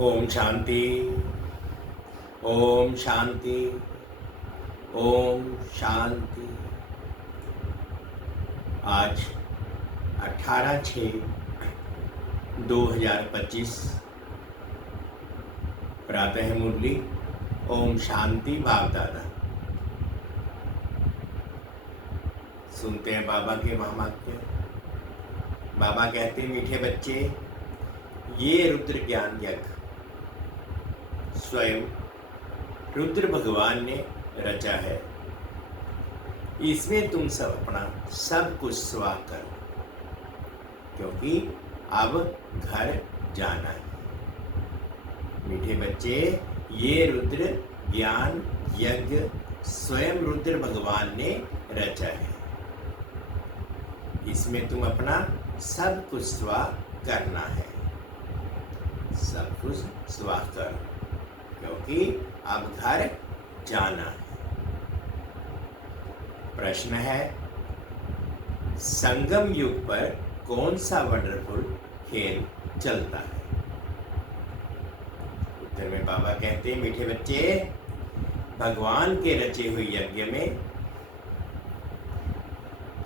ओम शांति। ओम शांति। ओम शांति। आज 18/6/2025 प्रातः मुरली ओम शांति भाव दादा। सुनते हैं बाबा के महावाक्य। बाबा कहते हैं, मीठे बच्चे, ये रुद्र ज्ञान यज्ञ स्वयं रुद्र भगवान ने रचा है। इसमें तुम सब अपना सब कुछ स्वाह करो, क्योंकि अब घर जाना है। मीठे बच्चे, ये रुद्र ज्ञान यज्ञ स्वयं रुद्र भगवान ने रचा है। इसमें तुम अपना सब कुछ स्वाह करना है। सब कुछ स्वाह करो, क्योंकि अब घर जाना है। प्रश्न है, संगम युग पर कौन सा वंडरफुल खेल चलता है? उत्तर में बाबा कहते हैं, मीठे बच्चे, भगवान के रचे हुए यज्ञ में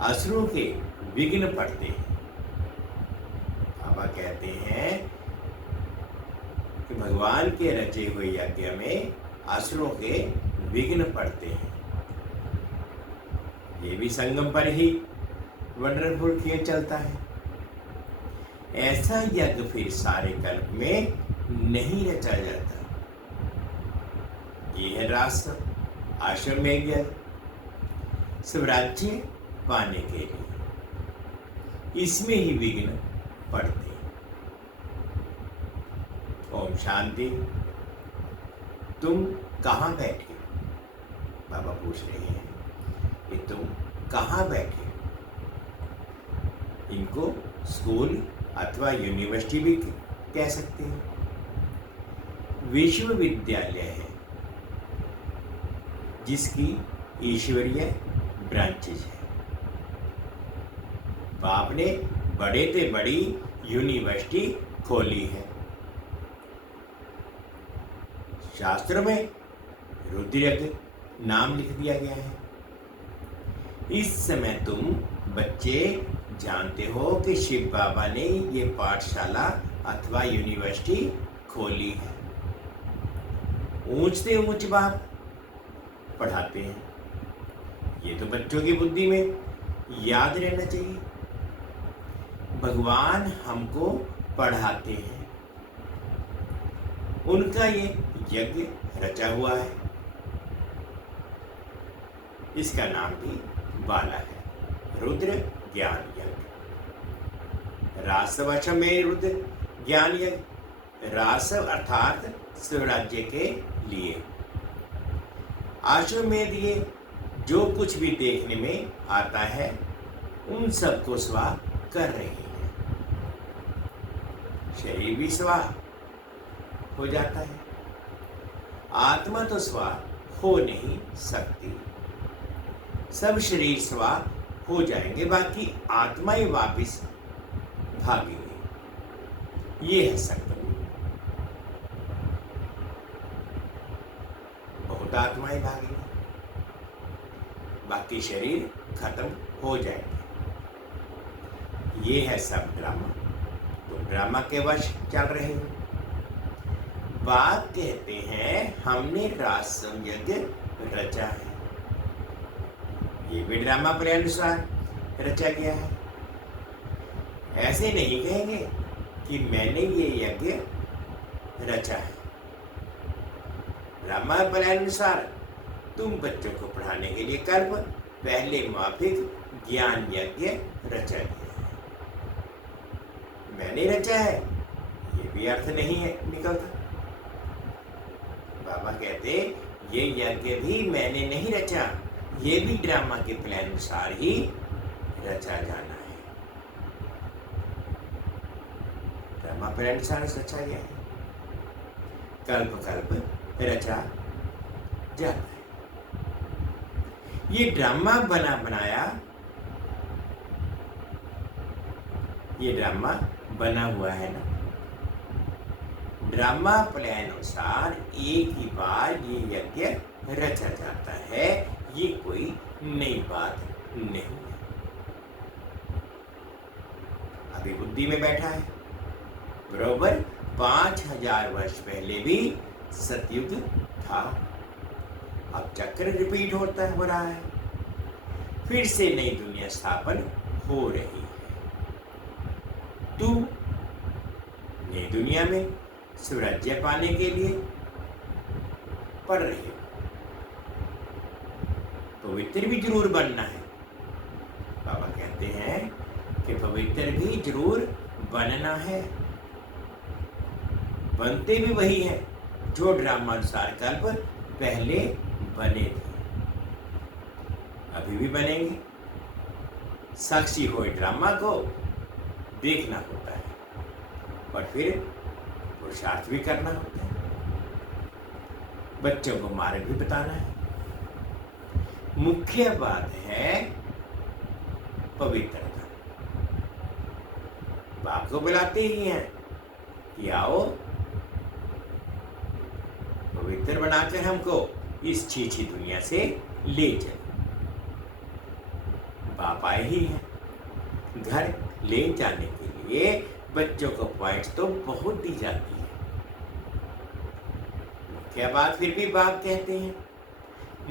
असुरों के विघ्न पड़ते हैं। बाबा कहते हैं कि भगवान के रचे हुए यज्ञ में असुरों के विघ्न पड़ते हैं। ये भी संगम पर ही वंडरफुल खेल चलता है। ऐसा यज्ञ फिर सारे कल्प में नहीं रचा जाता। ये है रास्ता अश्वमेध यज्ञ, स्वराज्य पाने के लिए। इसमें ही विघ्न पड़ते हैं। ओम शांति। तुम कहाँ बैठे? बाबा पूछ रहे हैं कि तुम कहाँ बैठे? इनको स्कूल अथवा यूनिवर्सिटी भी कह सकते हैं। विश्वविद्यालय है जिसकी ईश्वरीय ब्रांचेज है। बाप ने बड़े से बड़ी यूनिवर्सिटी खोली है। शास्त्रों में रुद्र यज्ञ नाम लिख दिया गया है। इस समय तुम बच्चे जानते हो कि शिव बाबा ने ये पाठशाला अथवा यूनिवर्सिटी खोली है। ऊंच से ऊंच बाप पढ़ाते हैं। ये तो बच्चों की बुद्धि में याद रहना चाहिए। भगवान हमको पढ़ाते हैं। उनका ये यज्ञ रचा हुआ है। इसका नाम भी बाला है, रुद्र ज्ञान यज्ञ। रासव में रुद्र ज्ञान यज्ञ, रासव अर्थात स्वराज्य के लिए। अश्वमेध ये जो कुछ भी देखने में आता है उन सबको स्वाह कर रही है। शरीर भी स्वाह हो जाता है। आत्मा तो स्वाह हो नहीं सकती। सब शरीर स्वाह हो जाएंगे, बाकी आत्मा ही वापिस भागेंगे। ये है संगम। बहुत आत्माएं भागेंगी, बाकी शरीर खत्म हो जाएंगे। ये है सब ड्रामा। तो ड्रामा के वश चल रहे हो। बाप कहते हैं, हमने रासव यज्ञ रचा है। ये भी ड्रामा के अनुसार रचा गया है। ऐसे नहीं कहेंगे कि मैंने ये यज्ञ रचा है। ड्रामा के अनुसार तुम बच्चों को पढ़ाने के लिए कल्प पहले माफिक ज्ञान यज्ञ रचा गया है। मैंने रचा है, ये भी अर्थ नहीं है निकलता। बाबा कहते, ये यज्ञ भी मैंने नहीं रचा, ये भी ड्रामा के प्लान अनुसार ही रचा जाना है। ड्रामा प्लान अनुसार रचा गया है। कल्प कल्प रचा जाता है। ये ड्रामा बनाया, ये ड्रामा बना हुआ है ना। ड्रामा प्ले अनुसार एक ही बार ये यज्ञ रचा जाता है, ये कोई नई बात नहीं है। अभी बुद्धि में बैठा है। बरोबर 5000 वर्ष पहले भी सतयुग था। अब चक्र रिपीट हो रहा है। फिर से नई दुनिया स्थापन हो रही है। तू नई दुनिया में स्वराज्य पाने के लिए पढ़ रही हो। पवित्र भी जरूर बनना है। बाबा कहते हैं कि पवित्र भी जरूर बनना है। बनते भी वही है जो ड्रामानुसार कल्प पहले बने थे, अभी भी बनेंगे। साक्षी हुए ड्रामा को देखना होता है और फिर पुरुषार्थ भी करना होता है। बच्चों को मार्ग भी बताना है। मुख्य बात है पवित्रता। बाप को बुलाते ही हैं कि आओ पवित्र बनाकर हमको इस छीछी दुनिया से ले चलो। बाप आए ही हैं। घर ले जाने के लिए बच्चों को पॉइंट्स तो बहुत दी जाती है। क्या बात फिर भी बाप कहते हैं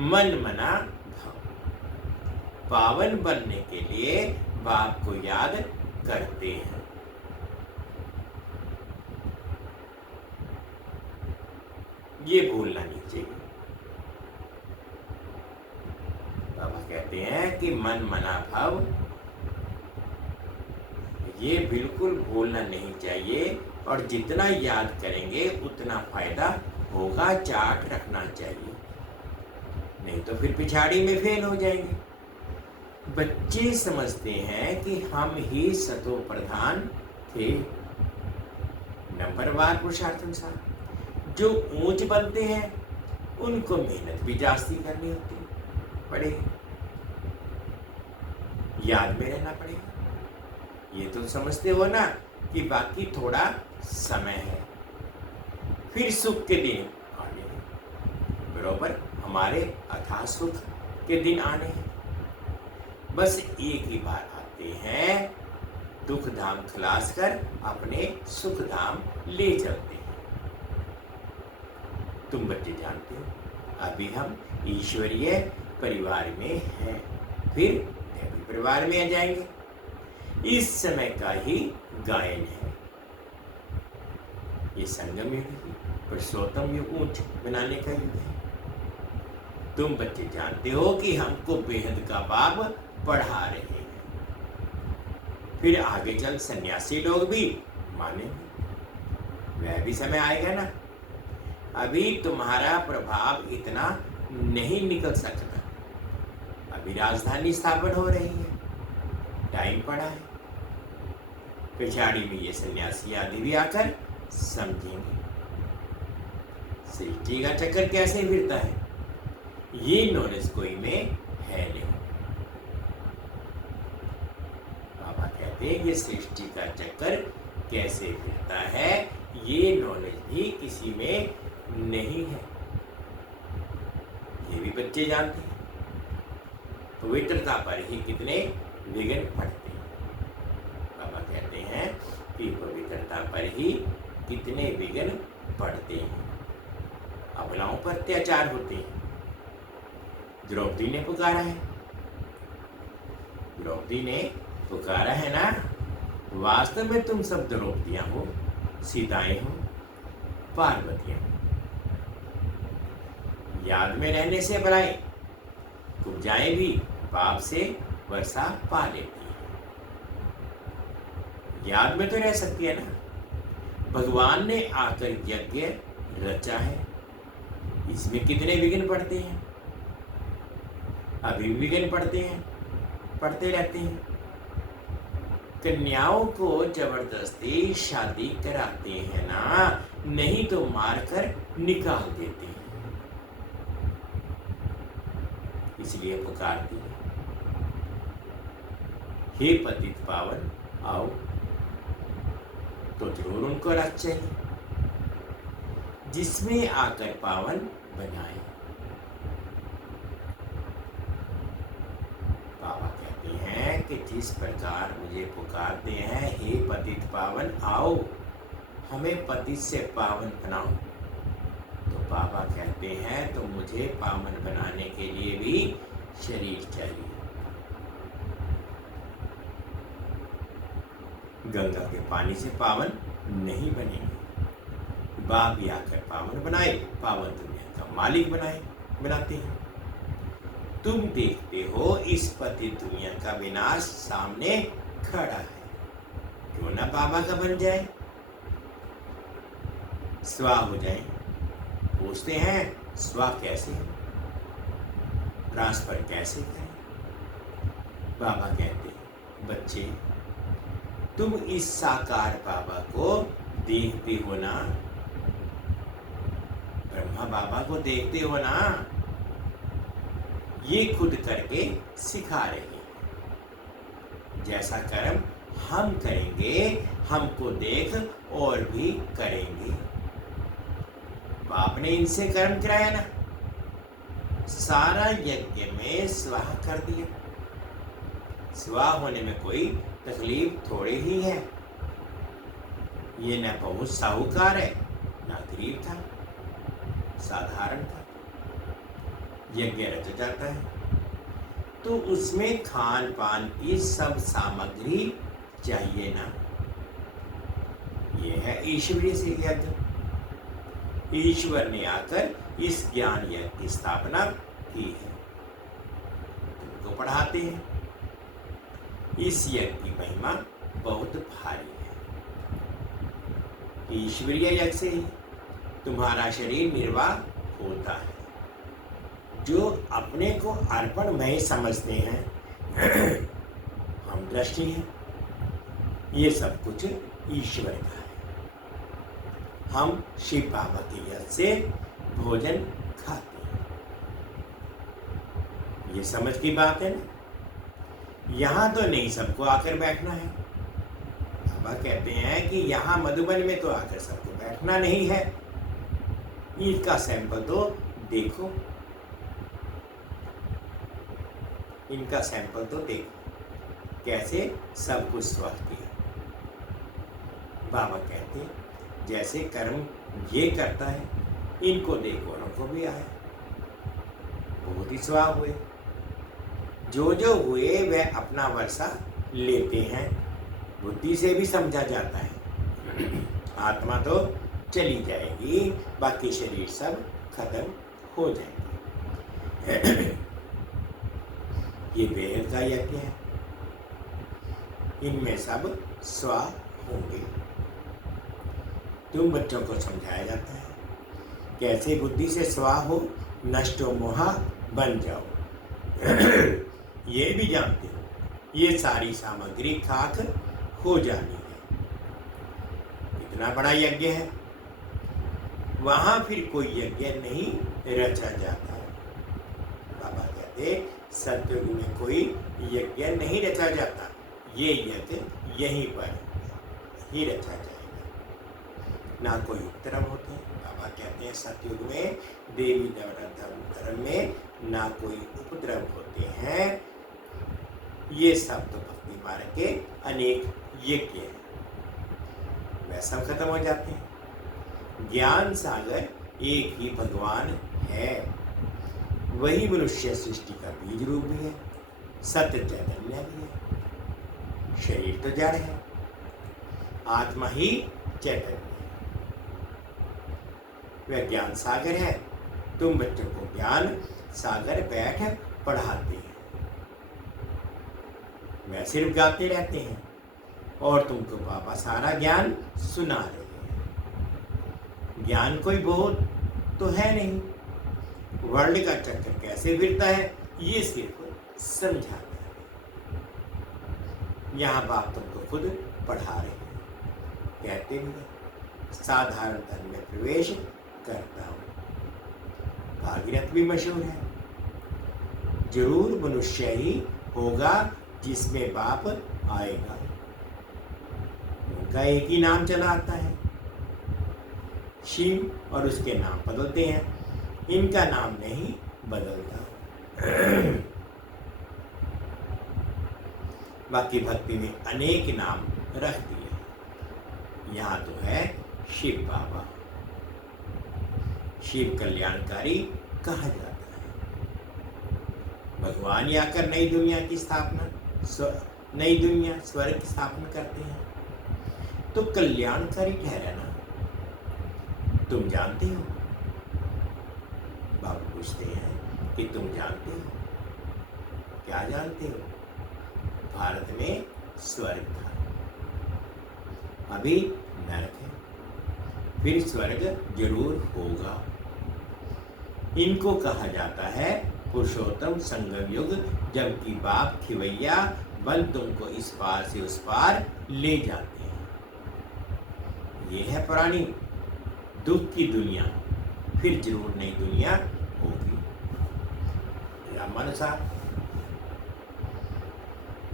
मन मना भाव। पावन बनने के लिए बाप को याद करते हैं। ये भूलना नहीं चाहिए। बाबा कहते हैं कि मन मना भाव ये बिल्कुल भूलना नहीं चाहिए और जितना याद करेंगे उतना फायदा होगा। चार्ट रखना चाहिए, नहीं तो फिर पिछाड़ी में फेल हो जाएंगे। बच्चे समझते हैं कि हम ही सतो प्रधान थे। नंबरवार पुरुषार्थ अनुसार जो ऊंच बनते हैं उनको मेहनत भी जास्ती करनी होती है, पड़ेगी, याद में रहना पड़ेगा। ये तो समझते हो ना कि बाकी थोड़ा समय है, फिर सुख के दिन आने हैं। बरोबर हमारे अथाह सुख के दिन आने हैं। बस एक ही बार आते हैं, दुख धाम खलास कर अपने सुख धाम ले चलते हैं। तुम बच्चे जानते हो अभी हम ईश्वरीय परिवार में हैं, फिर दैवी परिवार में आ जाएंगे। इस समय का ही गायन है। ये संगम युग ही पुरुषोत्तम युग ऊंच बनाने का युग है। तुम बच्चे जानते हो कि हमको बेहद का बाप पढ़ा रहे हैं। फिर आगे चल सन्यासी लोग भी मानेंगे। वह भी समय आएगा ना। अभी तुम्हारा प्रभाव इतना नहीं निकल सकता। अभी राजधानी स्थापन हो रही है, टाइम पड़ा है। पिछाड़ी में ये सन्यासी आदि भी आकर समझेंगे सृष्टि का चक्कर कैसे फिरता है। ये नॉलेज कोई में है नहीं। बाबा कहते हैं ये सृष्टि का चक्कर कैसे फिरता है, ये नॉलेज भी किसी में नहीं है। ये भी बच्चे जानते हैं। पवित्रता पर ही कितने विघ्न पड़ते हैं। बाबा कहते हैं कि पवित्रता पर ही कितने विघ्न पड़ते हैं। अबलाओं पर अत्याचार होते हैं। द्रौपदी ने पुकारा है। द्रौपदी ने पुकारा है ना। वास्तव में तुम सब द्रौपदियां हो, सीताएं हो, पार्वतियां हो। याद में रहने से बलाएं उपजाएं भी पाप से वर्षा पा लेती है। याद में तो रह सकती है ना। भगवान ने आकर यज्ञ रचा है, इसमें कितने विघ्न पड़ते हैं। अभी विघ्न पड़ते हैं, पड़ते रहते हैं। कन्याओं को जबरदस्ती शादी कराते हैं ना, नहीं तो मारकर निकाल देते हैं। इसलिए पुकारती है, हे पतित पावन आओ। तो जरूर उनको रख चाहिए। जिसमें आकर पावन बनाए। बाबा कहते हैं कि जिस प्रकार मुझे पुकारते हैं, हे पतित पावन आओ हमें पतित से पावन बनाओ, तो बाबा कहते हैं तो मुझे पावन बनाने के लिए भी शरीर चाहिए। गंगा के पानी से पावन नहीं बनेंगे। बाप ही आकर पावन बनाए, पावन दुनिया का मालिक बनाते हैं। तुम देखते हो इस पतित दुनिया का विनाश सामने खड़ा है, क्यों ना बाबा का बन जाए, स्वा हो जाए। पूछते हैं स्वा कैसे है, ट्रांसफर कैसे करें? बाबा कहते हैं बच्चे तुम इस साकार बाबा को देखते हो ना, ब्रह्मा बाबा को देखते हो ना, ये खुद करके सिखा रहे हैं। जैसा कर्म हम करेंगे हमको देख और भी करेंगे। बाप ने इनसे कर्म कराया ना, सारा यज्ञ में स्वाहा कर दिया। स्वाहा होने में कोई तकलीफ थोड़ी ही है। ये न बहुत साहूकार है ना गरीब था, साधारण था। यज्ञ रच जाता है तो उसमें खान पान की सब सामग्री चाहिए ना। ये है ईश्वरीय से यज्ञ। ईश्वर ने आकर इस ज्ञान यज्ञ की स्थापना की है, तुमको पढ़ाते हैं। इस यज्ञ की महिमा बहुत भारी है। ईश्वरीय यज्ञ से ही तुम्हारा शरीर निर्वाह होता है। जो अपने को अर्पणमय समझते हैं, हम दृष्टि हैं, ये सब कुछ ईश्वर का है। हम शिव बाबा के यज्ञ से भोजन खाते हैं। ये समझ की बात है ना। यहाँ तो नहीं सबको आकर बैठना है। बाबा कहते हैं कि यहाँ मधुबन में तो आकर सबको बैठना नहीं है। ईद का सैंपल तो देखो, इनका सैंपल तो देखो कैसे सब कुछ स्वस्थ किया। बाबा कहते हैं जैसे कर्म ये करता है, इनको देखो उनको भी आए। बहुत ही स्वाह हुए। जो जो हुए वह अपना वर्षा लेते हैं। बुद्धि से भी समझा जाता है। आत्मा तो चली जाएगी, बाकी शरीर सब खत्म हो जाएंगे। ये बेहद का यज्ञ है। इनमें सब स्वाह होंगे। तुम बच्चों को समझाया जाता है कैसे बुद्धि से स्वाह हो, नष्टो मोहा बन जाओ। ये भी जानते हो ये सारी सामग्री खाक हो जानी है। इतना बड़ा यज्ञ है, वहां फिर कोई यज्ञ नहीं रचा जाता है। बाबा कहते सतयुग में कोई यज्ञ नहीं रचा जाता, ये यज्ञ यहीं पर ही रचा जाएगा। ना कोई उपद्रव होते हैं। बाबा कहते हैं सतयुग में देवी धर्म में ना कोई उपद्रव होते हैं। ये सब तो भक्ति मार्ग के अनेक यज्ञ हैं, वह सब खत्म हो जाते हैं। ज्ञान सागर एक ही भगवान है, वही मनुष्य सृष्टि का बीज रूप भी है, सत्य चैतन्य भी है। शरीर तो जड़ है, आत्मा ही चैतन्य है। वह ज्ञान सागर है। तुम बच्चों को ज्ञान सागर बैठ पढ़ाते हैं, वह सिर्फ गाते रहते हैं और तुमको बाबा सारा ज्ञान सुना रहे हैं। ज्ञान कोई बहुत तो है नहीं, वर्ल्ड का चक्कर कैसे फिरता है ये सिर्फ समझाता है। यहाँ बाप तुमको खुद पढ़ा रहे हैं। कहते भी हैं साधारण धर्म में प्रवेश करता हूँ। भागीरथ भी मशहूर है। जरूर मनुष्य ही होगा जिसमें बाप आएगा। उनका एक ही नाम चला आता है। शिव और उसके नाम बदलते हैं, इनका नाम नहीं बदलता। बाकी भक्ति में अनेक नाम रख दिए। यहाँ तो है शिव बाबा, शिव कल्याणकारी कहा जाता है। भगवान ही आकर नई दुनिया की स्थापना, नई दुनिया स्वर्ग की स्थापना करते हैं, तो कल्याणकारी ठहराना तुम जानते हो। बाबा पूछते हैं कि तुम जानते हो, क्या जानते हो? भारत में स्वर्ग था, अभी नरक है, फिर स्वर्ग जरूर होगा। इनको कहा जाता है पुरुषोत्तम संगम युग, जबकि बाप खिवैया बल तुमको इस पार से उस पार ले जाते हैं। ये है पुरानी दुख की दुनिया, फिर जरूर नई दुनिया होगी रामानुसार,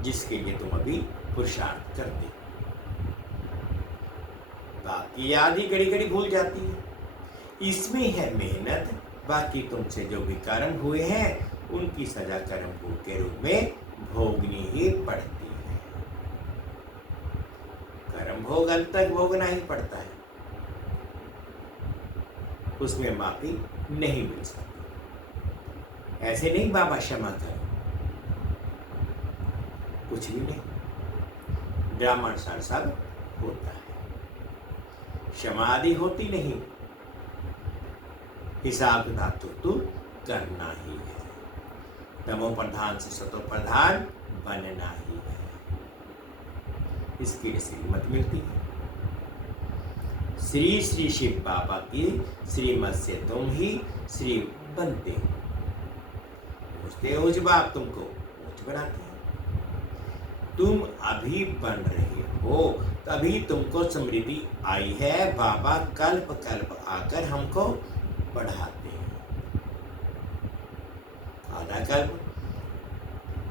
जिसके लिए तुम अभी पुरुषार्थ करते हो। बाकी याद ही घड़ी घड़ी भूल जाती है, इसमें है मेहनत। बाकी तुमसे जो भी कर्म हुए हैं उनकी सजा कर्म भोग के रूप में भोगनी ही पड़ती है। कर्म भोग अंत तक भोगना ही पड़ता है, उसमें माफी नहीं मिल सकती। ऐसे नहीं बाबा क्षमा करो, कुछ भी नहीं, ब्राह्मण सार सब होता है, क्षमा आदि होती नहीं, हिसाब किताब तो तू करना ही है, तमो प्रधान से सतो प्रधान बनना ही है, इसकी श्रीमत मिलती है। श्री श्री शिव बाबा की श्रीमत से तुम ही श्री बनते हो, उसके ऊंच बाप तुमको ऊंच बनाते हैं। तुम अभी बन रहे हो, तभी तुमको समृद्धि आई है। बाबा कल्प कल्प आकर हमको बढ़ाते हैं। आधा कल्प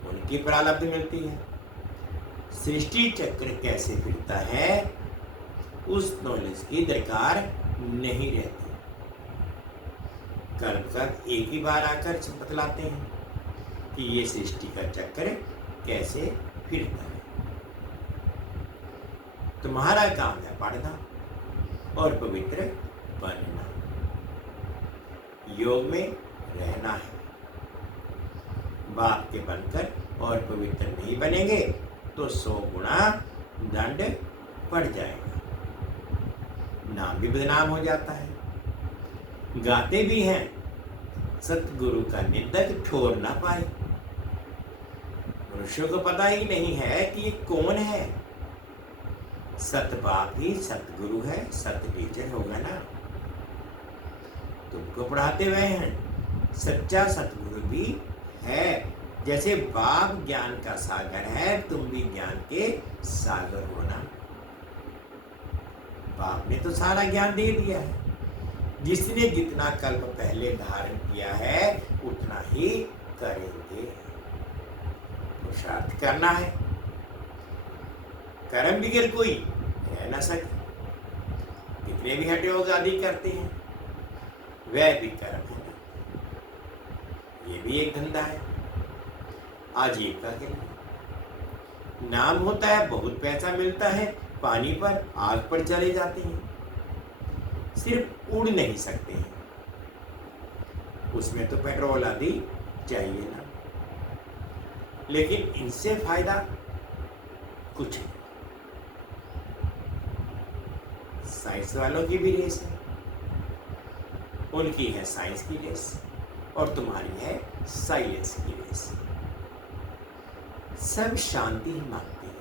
उनकी प्रारब्ध मिलती है। सृष्टि चक्र कैसे फिरता है उस नॉलेज की दरकार नहीं रहती। कल्प कल्प एक ही बार आकर बतलाते हैं कि ये सृष्टि का चक्र कैसे फिरता है। तुम्हारा काम है पढ़ना और पवित्र बनना, योग में रहना है। बाप के बनकर और पवित्र नहीं बनेंगे तो 100 गुना दंड पड़ जाएगा, नाम भी बदनाम हो जाता है। गाते भी हैं सतगुरु का निंदक ठोर ना पाए। मनुष्यों को पता ही नहीं है कि ये कौन है। सत बाप ही सतगुरु है, सत टीचर होगा ना, तुमको पढ़ाते हुए हैं। सच्चा सतगुरु भी है, जैसे बाप ज्ञान का सागर है, तुम भी ज्ञान के सागर हो ना। बाप ने तो सारा ज्ञान दे दिया है, जिसने जितना कल्प पहले धारण किया है उतना ही करेंगे। पुरुषार्थ करना है, कर्म बिगड़ कोई रह ना सके। कितने भी हटे योग आदि करते हैं, वह भी कर्म है, ये भी एक धंधा है आजीविका के लिए। नाम होता है, बहुत पैसा मिलता है, पानी पर आग पर चले जाते हैं, सिर्फ उड़ नहीं सकते हैं, उसमें तो पेट्रोल आदि चाहिए ना। लेकिन इनसे फायदा कुछ नहीं। साइंस वालों की भी रेस है, उनकी है साइंस की रेस और तुम्हारी है साइलेंस की रेस। सब शांति ही मांगते हैं।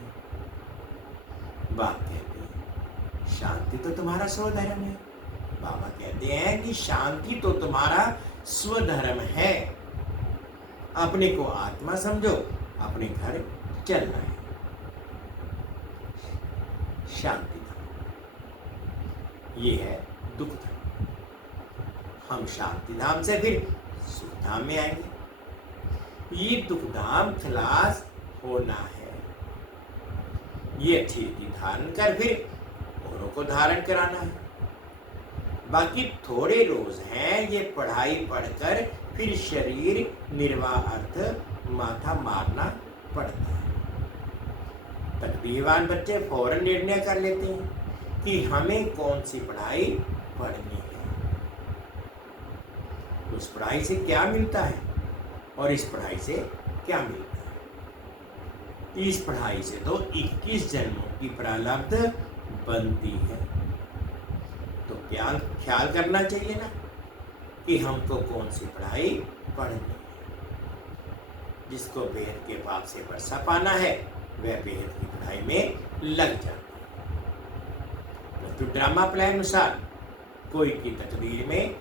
बाप कहते हैं शांति तो तुम्हारा स्वधर्म है। बाबा कहते हैं कि शांति तो तुम्हारा स्वधर्म है। अपने को आत्मा समझो, अपने घर चलना है। शांति धाम, ये है दुख धाम। हम शांति धाम से फिर सुख धाम में आएंगे। ये दुख धाम खलास होना है, ये अच्छी धारण कर फिर औरों को धारण कराना है। बाकी थोड़े रोज हैं ये पढ़ाई पढ़कर फिर शरीर निर्वाह अर्थ माथा मारना पड़ता है। तकदीरवान बच्चे फौरन निर्णय कर लेते हैं कि हमें कौन सी पढ़ाई पढ़नी है, उस पढ़ाई से क्या मिलता है और इस पढ़ाई से क्या मिलता है। इस पढ़ाई से तो 21 जन्मों की प्रारब्ध बनती है। तो क्या ख्याल करना चाहिए ना कि हमको कौन सी पढ़ाई पढ़नी है। जिसको बेहद के पाप से बरसा पाना है वह बेहद की पढ़ाई में लग जाता है। तो ड्रामा प्लान अनुसार कोई की तकदीर में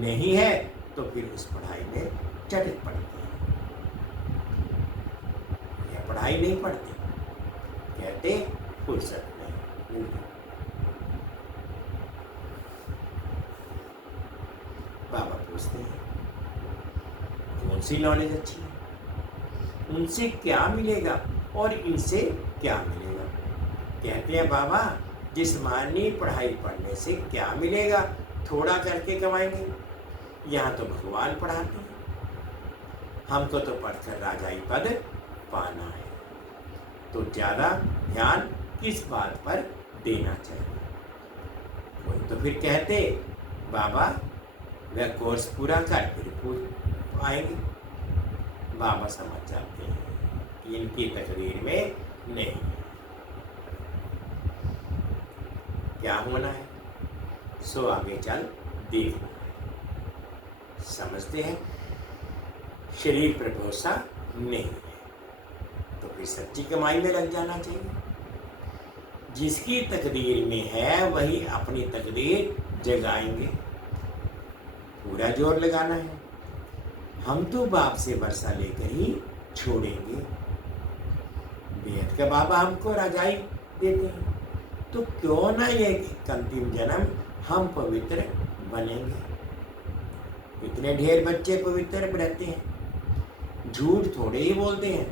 नहीं है तो फिर उस पढ़ाई में चढ़ पड़ते हैं या पढ़ाई नहीं पढ़ते, कहते फुर्सत नहीं। बाबा पूछते हैं कौन सी नॉलेज अच्छी है, उनसे क्या मिलेगा और इनसे क्या मिलेगा। कहते हैं बाबा जिस्मानी पढ़ाई पढ़ने से क्या मिलेगा, थोड़ा करके कमाएंगे। यहाँ तो भगवान पढ़ाते हैं, हमको तो पढ़कर राजाई पद पाना है। तो ज़्यादा ध्यान किस बात पर देना चाहिए। कोई तो फिर कहते बाबा वह कोर्स पूरा कर फिर आएंगे। बाबा समझ जाते हैं कि इनकी तकदीर में नहीं क्या होना है, सो आगे चल देखना है। समझते हैं शरीर पर भरोसा नहीं है तो फिर सच्ची कमाई में लग जाना चाहिए। जिसकी तकदीर में है वही अपनी तकदीर जगाएंगे, पूरा जोर लगाना है। हम तो बाप से वर्षा लेकर ही छोड़ेंगे। बेहद का बाबा हमको राजाई देते हैं तो क्यों ना ये अंतिम जन्म हम पवित्र बनेंगे। इतने ढेर बच्चे पवित्र रहते हैं, झूठ थोड़े ही बोलते हैं,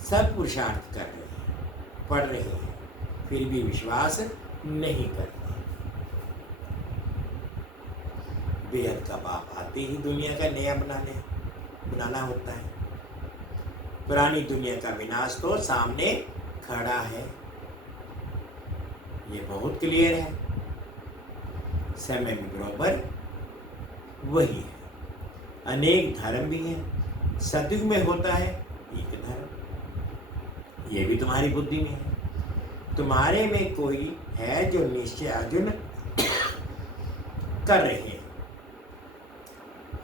सब पुरुषार्थ कर रहे हैं, पढ़ रहे हैं, फिर भी विश्वास नहीं करते। बेहद का बाप आते ही दुनिया का नया बनाना होता है। पुरानी दुनिया का विनाश तो सामने खड़ा है, ये बहुत क्लियर है। समय में बराबर वही है। अनेक धर्म भी हैं, सतयुग में होता है एक धर्म, ये भी तुम्हारी बुद्धि में है। तुम्हारे में कोई है जो निश्चय अर्जुन कर रहे हैं।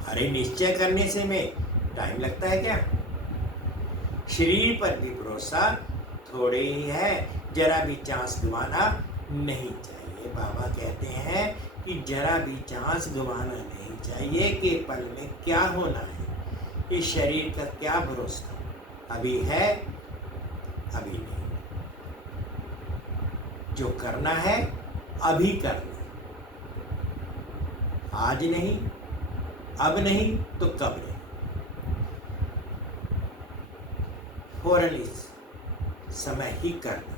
अरे निश्चय करने से में टाइम लगता है क्या। शरीर पर भी भरोसा थोड़े ही है, जरा भी चांस गंवाना नहीं चाहिए। बाबा कहते हैं कि जरा भी चांस गंवाना नहीं चाहिए कि पल में क्या होना है। इस शरीर का क्या भरोसा, अभी है अभी नहीं। जो करना है अभी करना, आज नहीं, अब नहीं तो कब नहीं। फौरन इस समय ही करना है।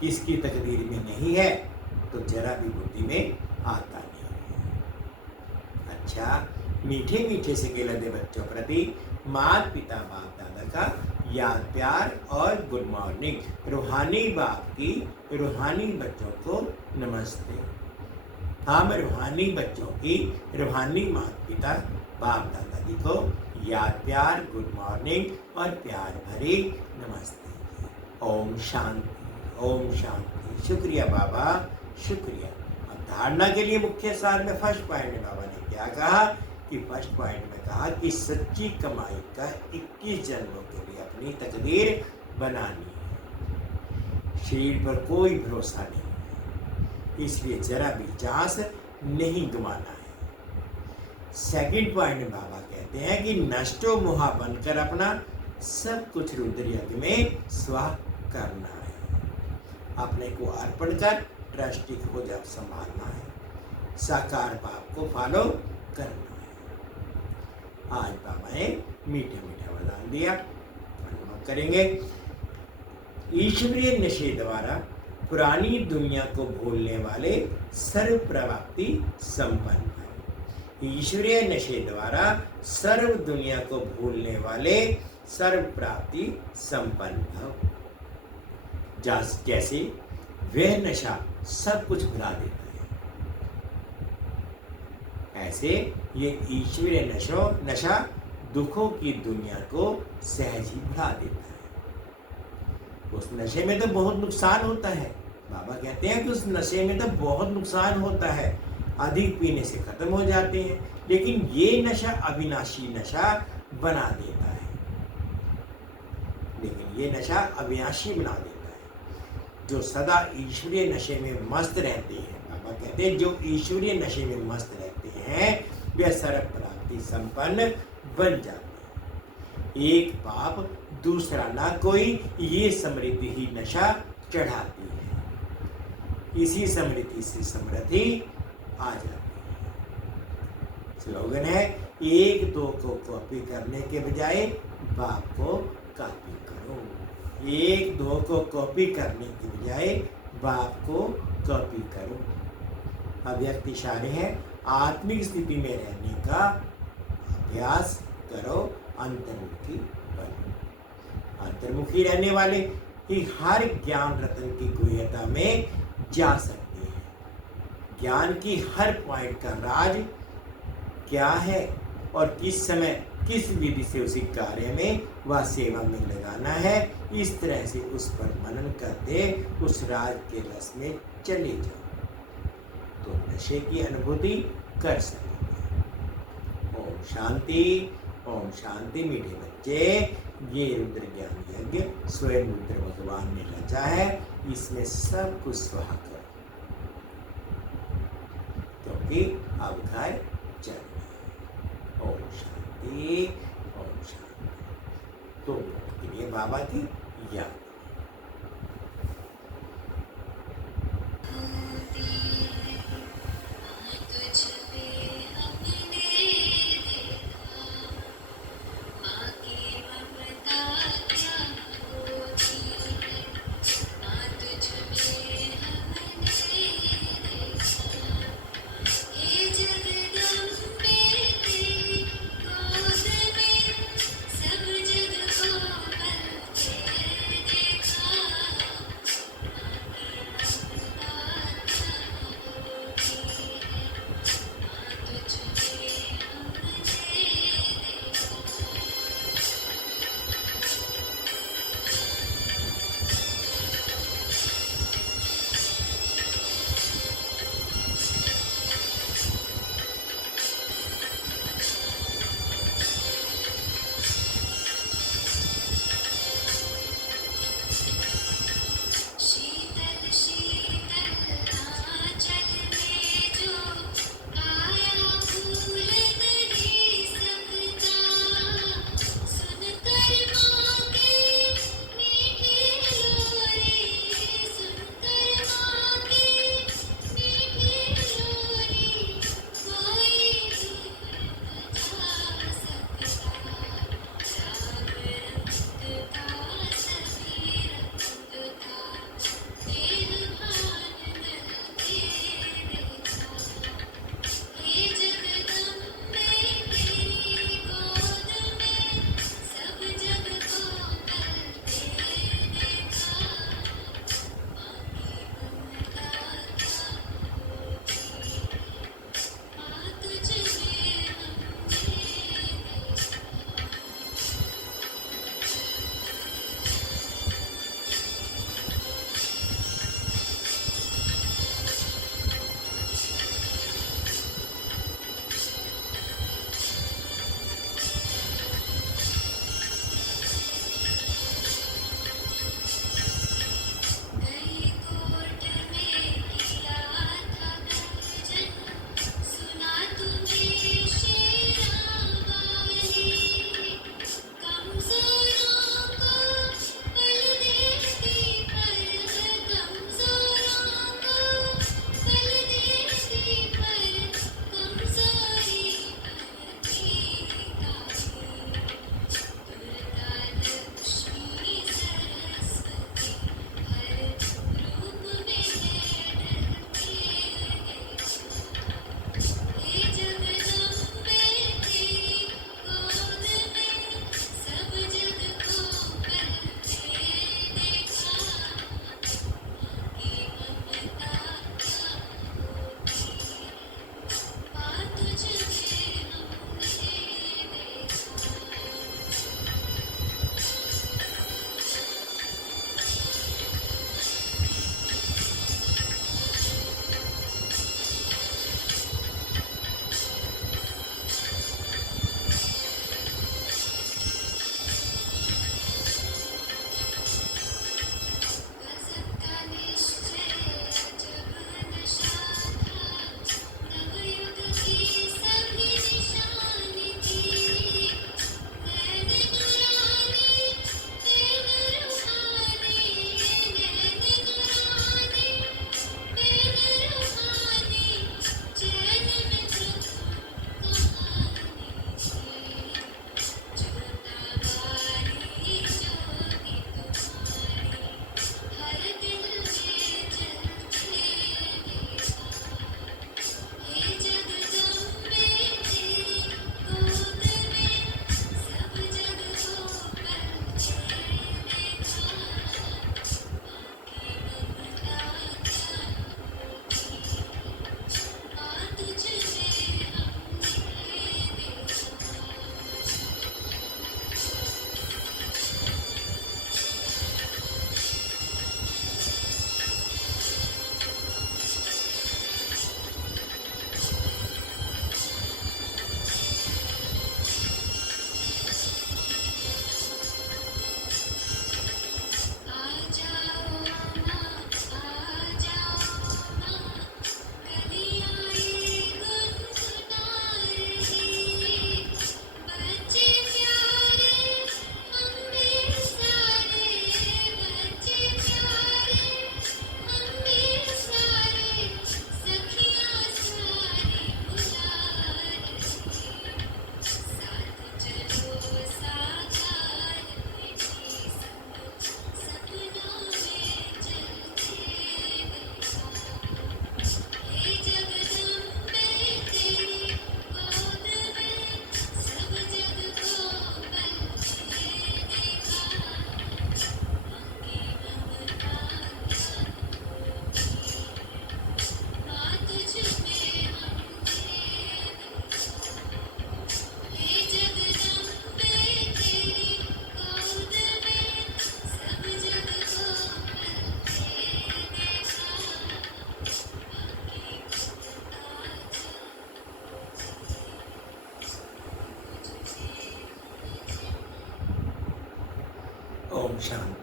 किसकी तकदीर में नहीं है तो जरा भी बुद्धि में आता नहीं है। अच्छा, मीठे मीठे से गिलते बच्चों प्रति माता पिता बाप दादा का याद प्यार और गुड मॉर्निंग। रूहानी बाप की रूहानी बच्चों को नमस्ते। हम रूहानी बच्चों की रूहानी माता पिता बाप दादा जी को याद प्यार गुड मॉर्निंग और प्यार भरी नमस्ते। ओम शांति, ओम शांति। शुक्रिया बाबा, शुक्रिया। अब धारणा के लिए मुख्य सार में फर्स्ट पॉइंट में बाबा ने क्या कहा कि फर्स्ट पॉइंट में कहा कि सच्ची कमाई का 21 जन्मों के लिए अपनी तकदीर बनानी है। शरीर पर कोई भरोसा नहीं है, इसलिए जरा भी चांस नहीं गंवाना है। सेकंड पॉइंट में बाबा कहते हैं कि नष्टो मोहा बनकर अपना सब कुछ रुद्र यज्ञ में स्वाह करना है। अपने को अर्पण कर ट्रस्टी को जब संभालना है, साकार बाप को फॉलो करना है। आज बाबा ने मीठे मीठा वरदान दिया, अनुभव करेंगे। ईश्वरीय नशे द्वारा पुरानी दुनिया को भूलने वाले सर्व प्रवृत्ति संपन्न भव। ईश्वरीय नशे द्वारा सर्व दुनिया को भूलने वाले सर्व प्राप्ति संपन्न भव। जैसे वह नशा सब कुछ भुला देता है, ऐसे ये ईश्वरीय नशा दुखों की दुनिया को सहज ही भुला देता है। उस नशे में तो बहुत नुकसान होता है। बाबा कहते हैं कि उस नशे में तो बहुत नुकसान होता है, अधिक पीने से खत्म हो जाते हैं, लेकिन ये नशा अविनाशी नशा बना देता है। लेकिन ये नशा अविनाशी बना देता है। जो सदा ईश्वरीय नशे में मस्त रहते हैं, बाबा कहते हैं जो ईश्वरीय नशे में मस्त रहते हैं वे सर्व प्राप्ति संपन्न बन जाते हैं। एक पाप दूसरा ना कोई, ये समृद्धि ही नशा चढ़ाती है। इसी समृद्धि से समृद्धि आ जाती है। स्लोगन है, एक दो को कॉपी करने के बजाय बाप को कॉपी करो। एक दो को कॉपी करने के बजाय बाप को कॉपी करो। अव्यक्त इशारे हैं, आत्मिक स्थिति में रहने का अभ्यास करो, अंतर्मुखी बनो। अंतर्मुखी रहने वाले ही हर ज्ञान रत्न की गुह्यता में जा सकते हैं। ज्ञान की हर पॉइंट का राज क्या है और किस समय किस विधि से उसी कार्य में व सेवा में लगाना है, इस तरह से उस पर मनन करते उस राज के रस में चले जाओ तो नशे की अनुभूति कर सकेंगे। ओम शांति, ओम शांति। मीठे बच्चे, ये रुद्र ज्ञान यज्ञ स्वयं रुद्र भगवान ने रचा है, इसमें सब कुछ स्वाहा करो क्योंकि अब घर चल रहे। ओम शांति, ओम शांति। तो के लिए बाबा की याद।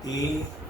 शांति